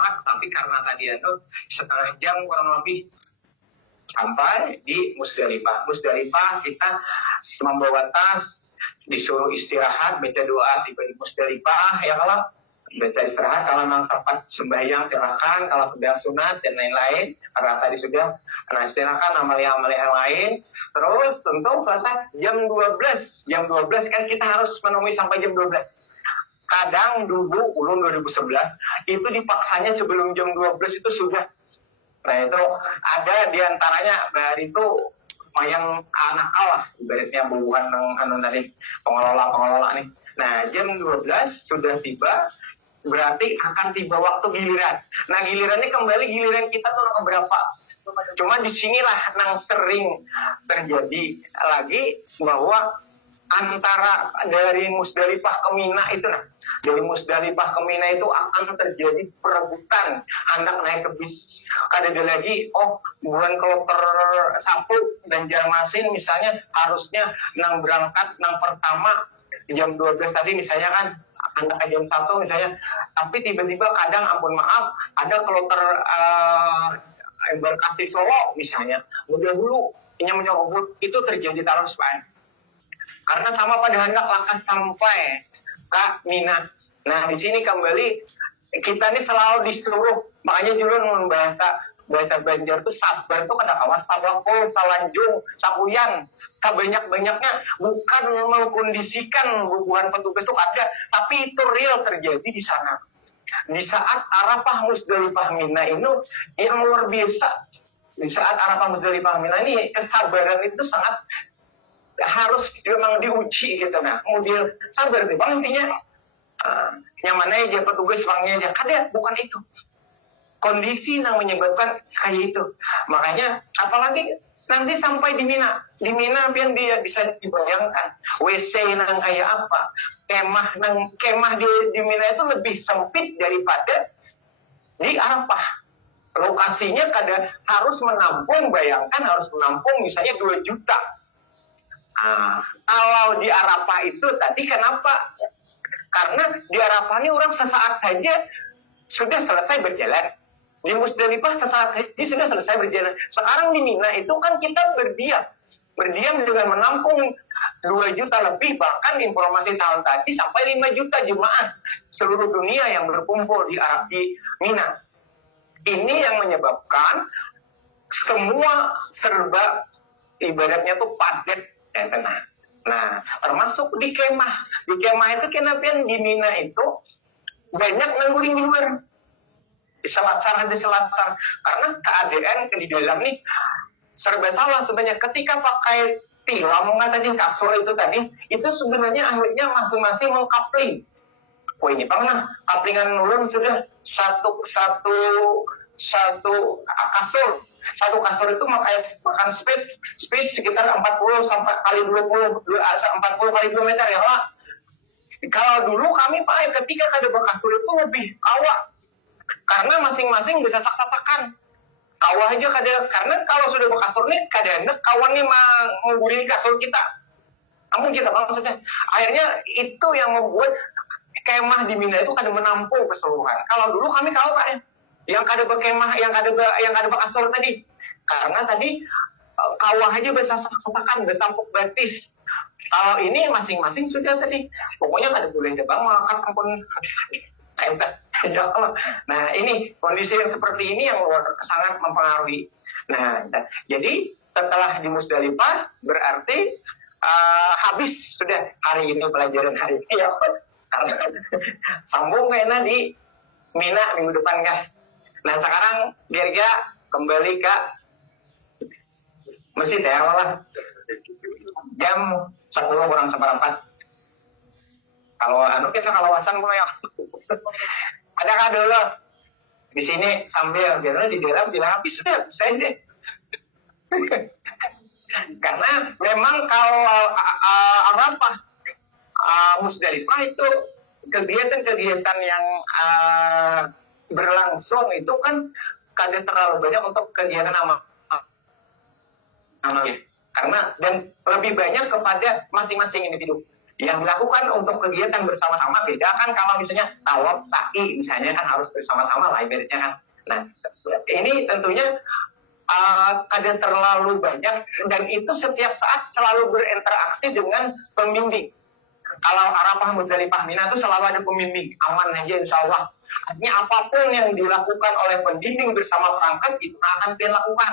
bergerak, tapi karena tadi itu setengah jam kurang lebih sampai di Musdalifah. Musdalifah kita membawa tas, disuruh istirahat, baca doa tiba di Musdalifah, ya kalau baca istirahat, kalau memang sempat sembahyang silakan, kalau sembahyang sunat dan lain-lain, karena tadi sudah, nah silakan amalia-amalia yang lain. Terus tentu selesai jam 12 kan kita harus menemui sampai jam 12. Kadang dulu ulun 2011 itu dipaksanya sebelum jam 12 itu sudah. Nah itu ada diantaranya dari itu yang anak kalah ibaratnya bukan tadi pengelola nih. Nah jam 12 sudah tiba, berarti akan tiba waktu giliran. Nah gilirannya kembali, giliran kita tuh nomor berapa? Cuma disinilah yang sering terjadi lagi bahwa antara dari Musdalifah ke Mina itu, nah dari Musdalifah ke Mina itu akan terjadi perebutan. Anak naik ke bis, ada lagi, bulan kloter 1 dan Banjarmasin misalnya harusnya nang berangkat nang pertama jam 12 tadi misalnya kan, anak jam 1 misalnya, tapi tiba-tiba kadang ampun maaf ada kloter embarkasi Solo misalnya, udah dulu ini menyobot, itu terjadi terus Pak. Karena sama pada hendak langkah sampai ke Mina. Nah di sini kembali kita ini selalu disuruh, makanya dulu bahasa Banjar tuh sabar tuh kada kawas, sabakul, salanjung, sapuyan, kebanyak-banyaknya bukan mengkondisikan hubungan petugas itu ada, tapi itu real terjadi di sana. Di saat Arafah Musdalifah Mina itu yang luar biasa. Di saat Arafah Musdalifah Mina ini kesabaran itu sangat harus memang diuji gitu. Nah kemudian sabar nih bang, intinya yang mana aja petugas bangnya aja ada, bukan itu kondisi yang menyebabkan kayak itu. Makanya apalagi nanti sampai di Mina yang dia bisa dibayangkan WC yang kayak apa, kemah di Mina itu lebih sempit daripada di Arafah. Lokasinya kadang harus menampung, bayangkan harus menampung misalnya 2 juta. Kalau di Arafah itu tadi kenapa? Karena di Arafah ini orang sesaat saja sudah selesai berjalan. Di Musdalifah sesaat saja sudah selesai berjalan. Sekarang di Mina itu kan kita berdiam dengan menampung 2 juta lebih, bahkan informasi tahun tadi sampai 5 juta jemaah seluruh dunia yang berkumpul di Mina. Ini yang menyebabkan semua serba ibaratnya tuh padat. Nah, termasuk di kemah. Di kemah itu kenapa yang di Mina itu banyak nangguling di luar. Di selasar. Karena keadaan di dalam nih serba salah sebenarnya. Ketika pakai tilam tadi kasur itu tadi, itu sebenarnya akhirnya masing-masing mengkapling. Ini pernah kaplingan ulun sudah satu kasur. Satu kasur itu makan space sekitar 40 sampai kali 40 kali 2 meter ya Pak. Kalau dulu kami pakai ketika ada kasur itu lebih kawak. Karena masing-masing bisa sak-sakan. Kawah aja karena kalau sudah berkasur nih kadang kawan nih mengguri kasur kita. Namun kita maksudnya akhirnya itu yang membuat kemah di Mina itu kadang menampung keseluruhan. Kalau dulu kami tahu Pak ya, yang kada berkemah, yang kada berkasur tadi. Karena tadi kawah aja bisa sak-sakan, bersampuk batis. Kalau ini masing-masing sudah tadi. Pokoknya kada boleh debang makan ampun. Nah ini kondisi yang seperti ini yang sangat mempengaruhi. Nah jadi setelah di Musdalifah berarti habis sudah hari ini pelajaran hari ini ya. Karena sambung kayaknya di Mina minggu depan kah. Nah sekarang Gerga kembali ke masjid ya Allah. Jam 10 kurang seperempat. Kalau kita kawasan gue ya ada kah dulu di sini sambil biasanya di dalam bilang habis sudah saya deh. Karena memang kalau Arafah Musdalifah itu kegiatan yang berlangsung itu kan kada terlalu banyak untuk kegiatan amal. Karena dan lebih banyak kepada masing-masing individu. Yang dilakukan untuk kegiatan bersama-sama beda kan kalau misalnya tawaf, sa'i misalnya kan harus bersama-sama lah ibaratnya kan. Nah, ini tentunya kadang terlalu banyak dan itu setiap saat selalu berinteraksi dengan pembimbing. Kalau Arafah, Muzdalifah, Mina itu selalu ada pembimbing, aman aja insya Allah. Artinya apapun yang dilakukan oleh pembimbing bersama perangkat itu akan dia lakukan.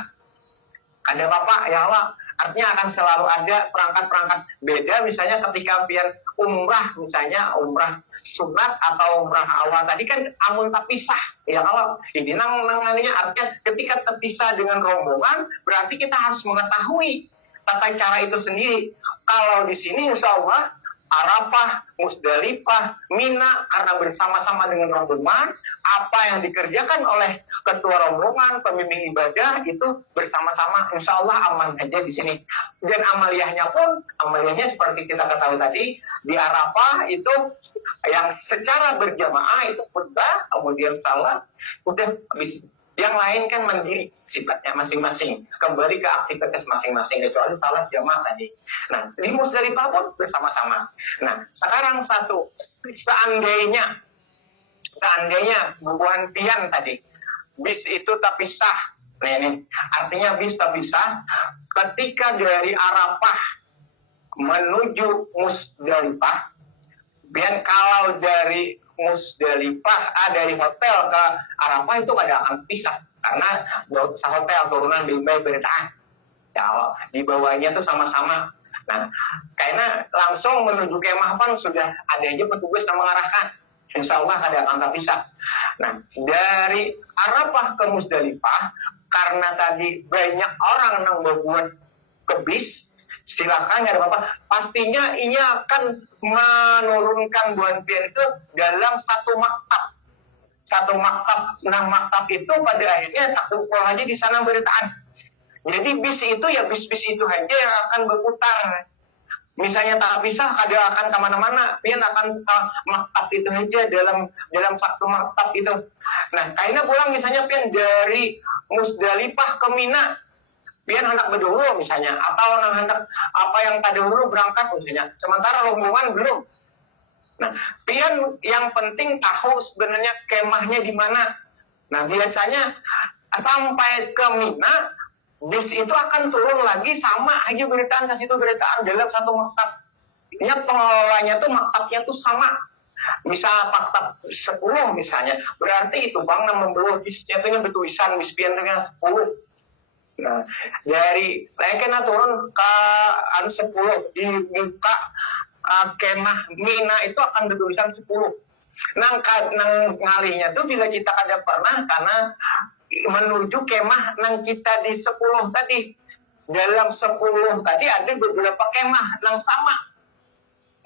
Ada Bapak, ya Allah, artinya akan selalu ada perangkat-perangkat beda. Misalnya ketika pian umrah, misalnya umrah sunat atau umrah awal tadi kan amun terpisah, ya Allah. Ini nanganinya artinya ketika terpisah dengan rombongan, berarti kita harus mengetahui tata cara itu sendiri. Kalau di sini insya Allah Arafah, Muzdalifah, Mina karena bersama-sama dengan rombongan, apa yang dikerjakan oleh ketua rombongan, pembimbing ibadah itu bersama-sama insya Allah aman aja di sini. Dan amaliyahnya pun, amaliyahnya seperti kita ketahui tadi, di Arafah itu yang secara berjamaah itu khutbah, kemudian salat, udah habis. Yang lain kan mandiri sifatnya masing-masing, kembali ke aktivitas masing-masing kecuali salat jamaah tadi. Nah, di Muzdalifah pun bersama-sama. Nah, sekarang satu, seandainya bubuhan pian tadi, bis itu terpisah. Nah, ini artinya bis terpisah ketika dari Arafah menuju Muzdalifah. Biar kalau dari Muzdalifah, dari hotel ke Arafah itu tidak akan pisah karena hotel turunan bimbel beritaan. Ya, di bawahnya tuh sama-sama. Nah, karena langsung menuju kemah pun sudah ada aja petugas yang mengarahkan. Insya Allah tidak akan terpisah. Nah, dari Arafah ke Muzdalifah karena tadi banyak orang yang berbuat ke bis, silakan ya Bapak. Pastinya ini akan menurunkan buan pian itu dalam satu maktab. Nah, maktab itu pada akhirnya tak kumpul aja di sana beritaan. Jadi bis itu ya bis-bis itu aja yang akan berputar. Misalnya tak pisah, ada akan kemana-mana, pian akan maktab itu aja dalam satu maktab itu. Nah, kayaknya pulang misalnya pian dari Muzdalifah ke Mina, pian hendak berdulu misalnya, atau hendak apa yang tadi dulu berangkat misalnya, sementara rombongan belum. Nah, pian yang penting tahu sebenarnya kemahnya di mana. Nah, biasanya sampai ke Mina, bis itu akan turun lagi sama aja beritaan ke situ beritaan dalam satu maktab. Ini pengelolanya tuh maktabnya tuh sama. Misal maktab 10 misalnya, berarti itu bang yang membawa bisnya itu bertulisan bis pian dengan 10. Nah, dari kena turun ke 10 dibuka kemah Mina itu akan bertulisan 10. Nang ngalihnya tuh bila kita ada pernah karena menuju kemah nang kita di 10 tadi. Dalam 10 tadi ada beberapa kemah yang sama.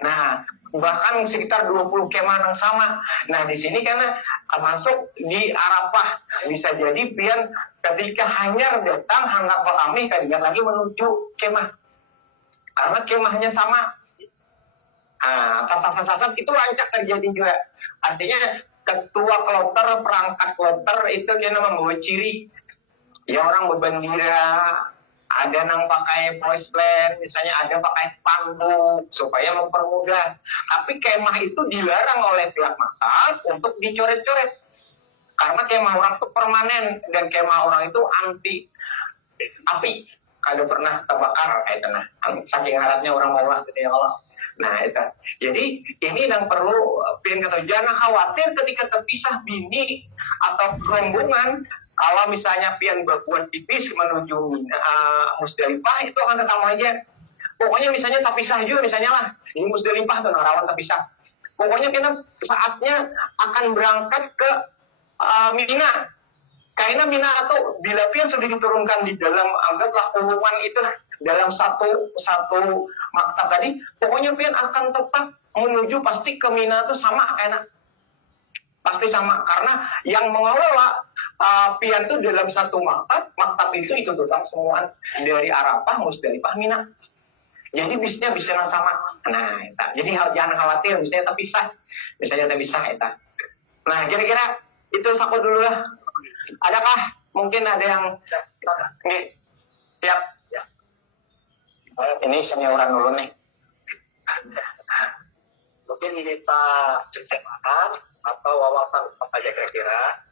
Nah, bahkan sekitar 20 kemah yang sama. Nah, di sini karena masuk di Arafah bisa jadi pian ketika hanyar datang hendak berkami kalian lagi menuju kemah. Karena kemahnya sama. Nah, sasar-sasar itu rancak terjadi juga. Artinya ketua kloter, perangkat kloter itu yang membawa ciri. Ya orang berbendera, ada yang pakai voice line, misalnya ada pakai spanduk supaya mempermudah. Tapi kemah itu dilarang oleh pihak maktab untuk dicoret-coret. Karena kemah orang itu permanen dan kemah orang itu anti api. Kalau pernah terbakar kayak nah, saking harapnya orang mau lah ya Allah. Nah, itu. Jadi ini yang perlu jangan khawatir ketika terpisah bini atau rombongan. Kalau misalnya pian berbuat tipis menuju Muzdalifah itu akan ketemu aja. Pokoknya misalnya terpisah juga misalnya lah. Ini Muzdalifah tuh rawan terpisah. Pokoknya kita saatnya akan berangkat ke Mina. Karena Mina atau bila pian sudah diturunkan di dalam anggaplah puluhan itu dalam satu maktab tadi, pokoknya pian akan tetap menuju pasti ke Mina itu sama enak. Pasti sama karena yang mengelola pian itu dalam satu maktab itu total semua dari Arafah, Muzdalifah, Mina. Jadi bisnya bisa yang sama. Nah, jadi jangan khawatir bisnya terpisah. Misalnya terpisah itu. Nah, kira-kira itu saku dulu lah. Adakah mungkin ada yang siap? Ini senioran dulu nih. Mungkin ini Pak pencemaran atau wawasan apa saja kira-kira.